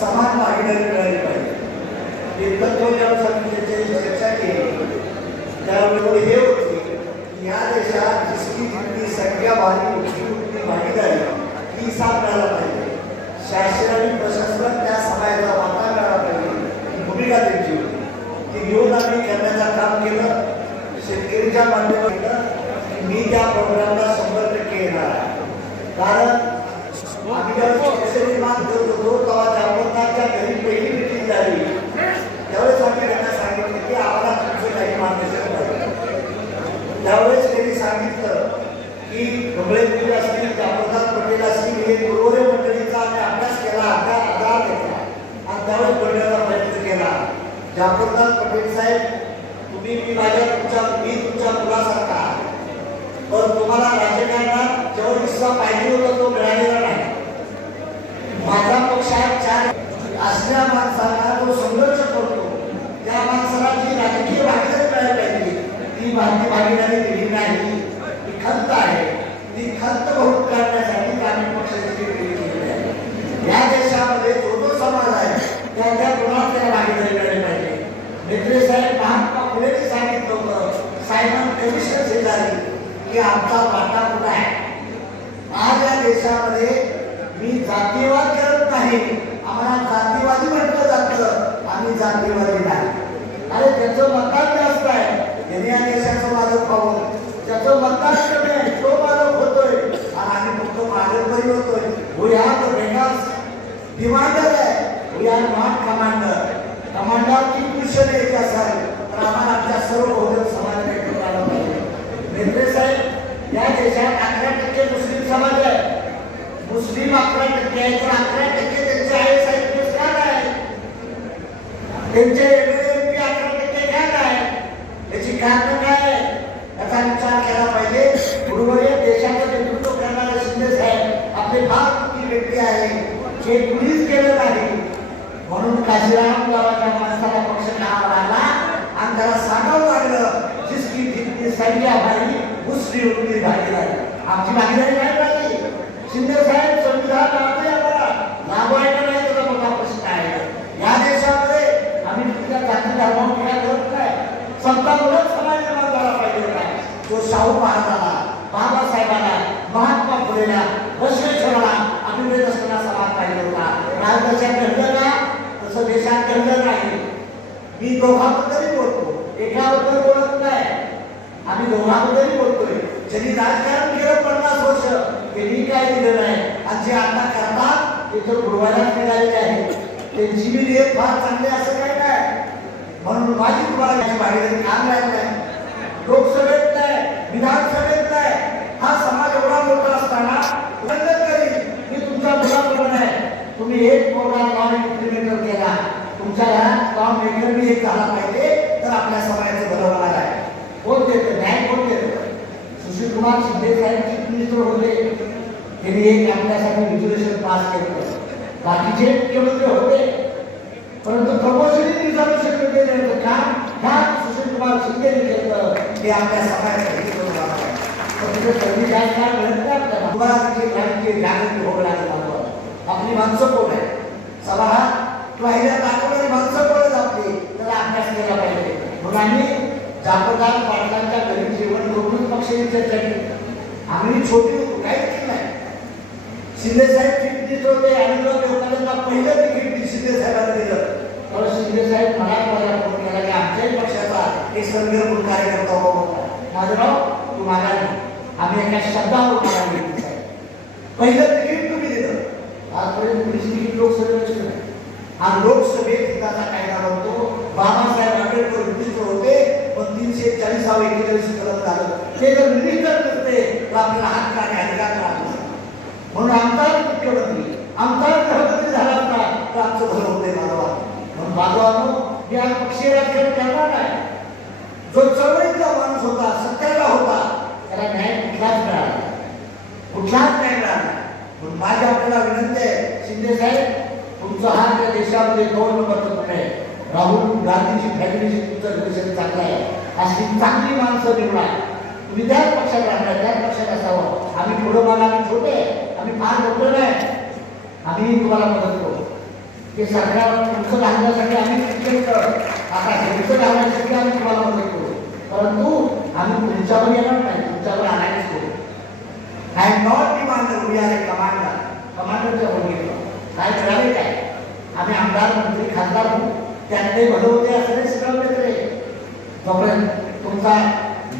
समान भागीदारी मिळाली पाहिजे. नेतृत्व जेव्हा समितीची चर्चा केली त्यावेळी हे होते की या देशात जिसकी जितकी संख्या वाढली उतकी उतकी भागीदारी ही हिसाब मिळाला पाहिजे. शासन आणि प्रशासन त्या समाजाचा वाटा मिळाला पाहिजे ही भूमिका त्यांची होती. ती घेऊन आम्ही करण्याचं काम केलं शेतकरीच्या माध्यमातून मी त्या प्रोग्रामला शंभर टक्के येणार आहे. कारण आम्ही ज्यावेळेस शिक्षण निर्माण करत होतो तेव्हा जामवंतांच्या घरी पहिली मिटिंग झाली त्यावेळेस आम्ही त्यांना सांगितलं की आम्हाला तुमचे काही मार्गदर्शन पाहिजे त्यावेळेस त्यांनी सांगितलं की गबळे मुली असतील जामवंत पटेल असतील हे गुरुवरे मंडळीचा आम्ही अभ्यास केला अभ्यास आधार घेतला त्यावर बोलण्याचा प्रयत्न केला. जाफरदास पटेल साहेब तुम्ही मी माझ्या तुमच्या मी तुमच्या मुलासारखा पण तुम्हाला राजकारणात जेव्हा हिस्सा पाहिजे होता तो मिळालेला नाही. माझा पक्ष आहे चार असल्या माणसाला जो संघर्ष करतो त्या माणसाला जी राजकीय भागीदारी मिळाली पाहिजे ती भारतीय भागीदारी दिली नाही. ती खंत आहे. ती खंत भरून काढण्यासाठी वी आर नॉट कमांडर कमांडरची मिशन एक असाल तर आम्हाला आमच्या सर्व बहुजन समाज भेटून आला पाहिजे मेत्रे साहेब या देशात अकरा टक्के मुस्लिम समाज आहे मुस्लिम अकरा टक्के आहे तर अकरा टक्के त्यांचे I S I P S का नाही त्यांचे एमपी अकरा टक्के का नाही याची कारण काय आहे याचा विचार केला पाहिजे या देशाचं नेतृत्व करणारे शिंदे साहेब आपले मोठी व्यक्ती आहे हे कुणीच जितकी संख्या भाई उसकी उतनी भागीदारी आमची भागीदारी काय पाहिजे? शिंदे साहेब संविधान लाभते आम्हाला. लाभवायला नाही त्याचा मोठा प्रश्न आहे? या देशामध्ये आम्ही तुमच्या जाती धर्मावर टीका करत नाही संतांमुळेच समाज निर्माण झाला पाहिजे होता तो शाहू महाराजाला बाबासाहेबांना महात्मा फुलेला बसवेश्वराला अभिप्रेत असताना समाज पाहिजे होता. राजदेशात घडलं ना तसं देशात घडलं नाही. मी दोघांबद्दलही बोलतो. एकाबद्दल बोलत आम्ही दोघांबद्दलही बोलतोय. ज्यांनी राजकारण केलं पन्नास वर्ष त्यांनी काय दिलं नाही. आणि जे आता करतात ते तर बुडवायलाच निघालेले आहे त्यांची बी लेख फार चांगली असं काय काय म्हणून माझी तुम्हाला याची भागीदारी काम राहिलं नाही लोकसभेत नाही विधानसभेत नाही हा समाज एवढा मोठा असताना उल्लेख करीन की तुमचा मुलाप्रमाणे आहे तुम्ही एक प्रोग्राम लॉन इम्प्लिमेंटर केला तुमच्या घरात लॉन मेकर बी एक झाला पाहिजे तर आपल्या समाज भलं होणार आहे कोण देतं न्याय कोण देतं सुभाष कुमार शिंदे साहेब चीफ होते. त्यांनी एक आपल्यासाठी रिझर्वेशन पास केलं. बाकीचे मुख्यमंत्री होते. परंतु प्रमोशन रिझर्वेशन केलं का ह्या सुशील कुमार शिंदेने केलं. ते आपल्या समाजासाठी त्यांनी काय काय मिळत नाही आपल्याला. तुम्हाला राजकीय जागृती होऊ लागेल आपण आपली माणसं कोण आहे सभा हा पहिल्या दाखवणारी माणसं कोण आपली? त्याला अभ्यास केला पाहिजे. म्हणून आम्ही जापदार पाटलांच्या घरी जेवण करूनच पक्षाची चर्चा केली आम्ही छोटी होतो काहीच ठीक नाही. शिंदे साहेब चीफ मिनिस्टर होते आणि लोक पहिलं तिकीट शिंदे साहेबांना दिलं. तर शिंदे साहेब मला मला फोन केला की आमच्याही पक्षाचा एक संघ कार्यकर्ता होता. माझं नाव तुम्हाला आम्ही एका शब्दावर मागा घेतली साहेब पहिलं तिकीट तुम्ही दिलं आजपर्यंत पोलीस तिकीट लोकसभेत दिलं नाही आणि लोकसभेत हिताचा कायदा बनतो बाबासाहेब आंबेडकर मिनिस्टर होते पण तीनशे चाळीसावं एकेचाळीस कलम झालं ते जर मिनिस्टर नसते तर आपल्याला हक्क आणि अधिकार राहत नसता. म्हणून आमचाच मुख्यमंत्री आमचाच गृहमंत्री झाला असता तर आमचं भलं होते माधवा म्हणून माधवानो या पक्षीय राजकारण करणार नाही जो चळवळीतला माणूस होता सत्याला होता त्याला न्याय कुठलाच मिळाला कुठलाच न्याय मिळाला नाही. माझी आपल्याला विनंती आहे शिंदे साहेब तुमचा हा त्या देशामध्ये दोन नंबरचं आहे. राहुल गांधीची फॅमिलीची तुमचं रिलेशन चांगलं आहे. अशी चांगली माणसं निवडा. तुम्ही त्याच पक्षात राहणार त्याच पक्षात असावं. आम्ही पुढं मला आम्ही छोटे आम्ही फार मोठं नाही. आम्ही तुम्हाला मदत करू. ते सरकार तुमचं घालण्यासाठी आम्ही शिक्षण करत. आता हेचं घालण्यासाठी आम्ही तुम्हाला मदत करू. परंतु आम्ही तुमच्यावर येणार नाही तुमच्यावर आणायच करू I am not commander, we are a commander. कमांडरच्या भूमिकेवर काय करावे काय? आम्ही आमदार मंत्री खासदार होऊ. त्यांनी भलं असले सगळं नाही जोपर्यंत तुमचा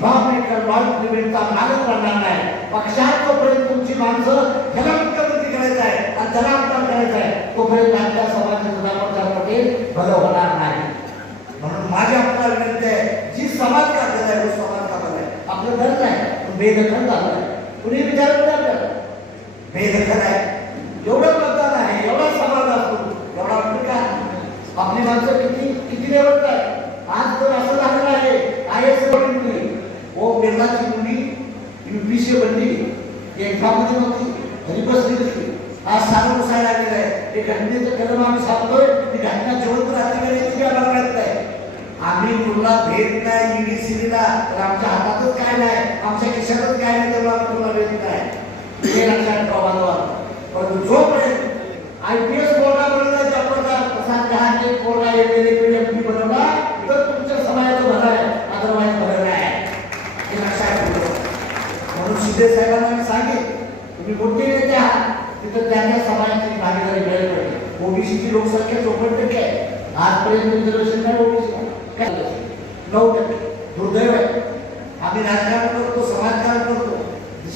नॉन मेकर नॉन प्रिव्हेंटचा मागच बनणार नाही. पक्षात जोपर्यंत तुमची माणसं ह्याला करायचा आहे आणि त्याला अपमान करायचा आहे तोपर्यंत आपल्या समाजाचे सुधाकर पटेल भलं होणार नाही. म्हणून माझी आपल्याला विनंती आहे जी समाज काढलेला आहे तो समाज काढलेला आहे आपलं गरज आहे पण बेदखल झालं आहे. कुणी विचार नाही आपल्याला? बेदखल आहे. एवढं मतदान आहे एवढा समाज असतो एवढा आपली माणसं किती किती लेवल आहे आज तर असं झालेलं आहे आय एस मुली ओ बिर्लाची मुली युपीसी बनली एक्झाममध्ये नव्हती घरी बसली होती आज सारं लागलेलं आहे ते घटनेचं कलम आम्ही सांगतोय ती घटना जिवंत राहते का ती आम्हाला माहीत नाही आम्ही तुला भेट नाही ईडी सीडीला तर आमच्या हातातच काय नाही आमच्या खिशातच काय नाही तेव्हा आम्ही तुला भेट नाही हे लक्षात ठेवा बांधवा परंतु जोपर्यंत आय पी एस बोर्डा बनवला प्रकार प्रसाद जहांगीर बोर्डा एम एम पी बनवला तर तुमच्या समाजाचं भलं आहे अदरवाईज भलं नाही. हे लक्षात ठेवलं म्हणून शिंदे साहेबांना मी सांगेन तुम्ही मोठे नेते आहात? तिथं त्यांना त्या समाजाची भागीदारी मिळाली पाहिजे ओबीसीची लोकसंख्या चोपन्न टक्के आहे. आजपर्यंत रिझर्वेशन नाही ओबीसी? काय नऊ टक्के. दुर्दैव आहे. आम्ही राजकारण करतो समाजकारण करतो.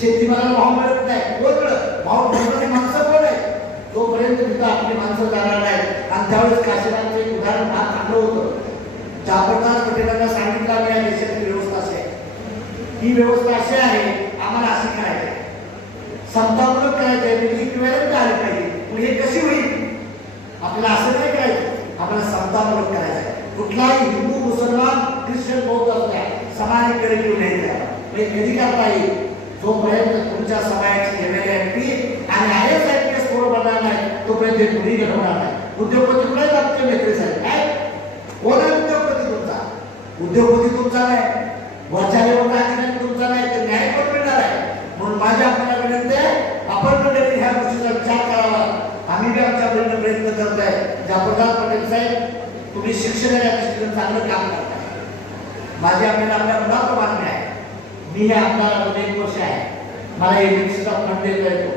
शेतीमाला भाव मिळत नाही. कोण मिळत? भाव मिळणारी माणसं कोण आहे तोपर्यंत तिथं आपली माणसं जाणार नाही आणि त्यावेळेस काशीनाथचं एक उदाहरण फार चांगलं होतं. जाफरदास पटेलांना सांगितलं आम्ही या देशाची व्यवस्था अशी आहे. ही व्यवस्था अशी आहे आम्हाला अशी करायची आहे. समतामूलक करायचं आहे म्हणजे इक्वेरंट आले पाहिजे. पण हे कशी होईल? आपल्याला असं नाही करायचं. आम्हाला समतामूलक करायचं कुठलाही हिंदू मुसलमान ख्रिश्चन बौद्ध असल्या समाजाकडे घेऊन यायचं म्हणजे कधी करता येईल? जोपर्यंत तुमच्या समाजाची एम एल एमपी आणि I S I P S पूर्ण बनणार नाही तोपर्यंत ते कुणी घडवणार नाही. उद्योगपती कुठे लागते मेत्री साहेब? काय? कोणा उद्योगपती तुमचा? उद्योगपती तुमचा नाही. वरच्या लेवलचा अधिकारी तुमचा नाही तर न्याय पण मिळणार आहे? म्हणून माझ्या आपल्याला विनंती आहे आपण मंडळी ह्या गोष्टीचा विचार करावा आम्ही बी आमच्या परीने प्रयत्न करत आहे पटेल साहेब तुम्ही शिक्षण या दृष्टीने चांगलं काम करताय माझी आपल्याला आपल्या मुलाचं मान्य आहे. मी हे आमदार अजून एक वर्ष आहे. मला एजन्सीचा फंड देता येतो.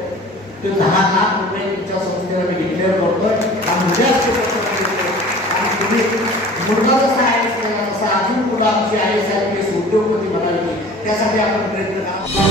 ते दहा लाख रुपये तुमच्या संस्थेला मी डिक्लेअर करतोय. आणि उद्याच आणि तुम्ही मुलगा जसा आहे तसा अजून मुलं आमची आहे साहेब उद्योगपती बनावी त्यासाठी आपण प्रयत्न